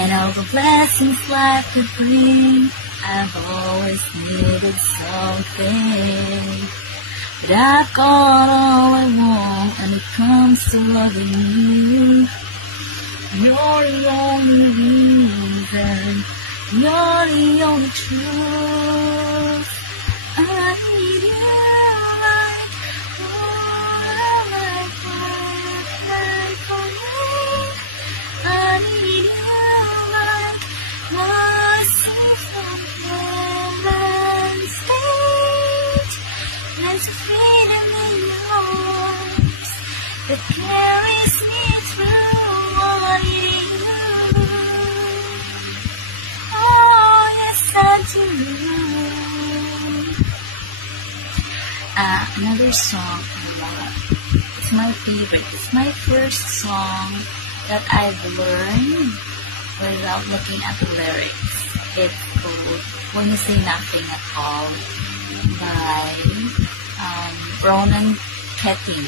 And all the blessings life could bring, I've always needed something. But I've got all I want when it comes to loving you. You're the only reason, you're the only truth. I need you like water, like rain. I need you like mercy from heaven's gate. There's a freedom in your arms that carries me through wanting you. Oh, yes, I do. Another song I love. It's my favorite. It's my first song that I've learned without looking at the lyrics. It's called When You Say Nothing at All by Ronan Keating.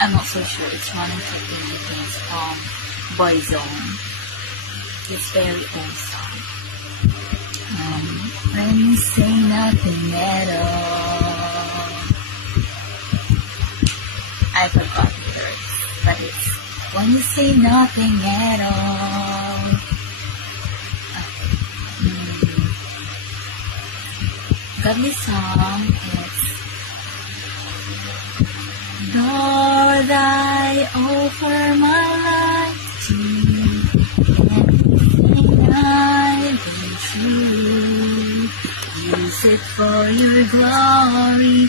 I'm not so sure. It's Ronan Keating. I think it's from Boyzone. It's very old song. When you say nothing at all. I forgot the lyrics, but it's when you say nothing at all. Got this song. It's Lord, I offer my life to you. Everything I've been through, use it for your glory.